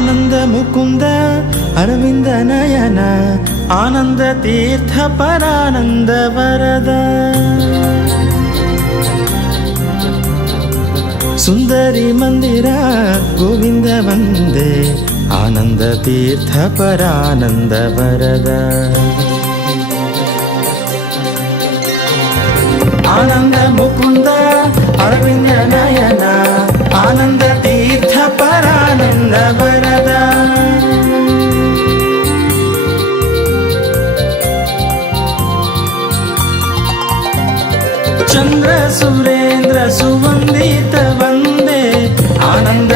ಆನಂದ ಮುಕುಂದ ಅರವಿಂದ ನಯನ ಆನಂದ ತೀರ್ಥ ಪರಾನಂದ ವರದ ಸುಂದರಿ ಮಂದಿರ ಗೋವಿಂದ ವಂದೇ ಆನಂದ ತೀರ್ಥ ಪರಾನಂದ ವರದ ಆನಂದ ಮುಕುಂದ ಅರವಿಂದ ನಯನ ಆನಂದ ತೀರ್ಥ ಪರಾನಂದ ವರದ ಚಂದ್ರ ಸುರೇಂದ್ರ ಸುವಂದಿತ ವಂದೇ ಆನಂದ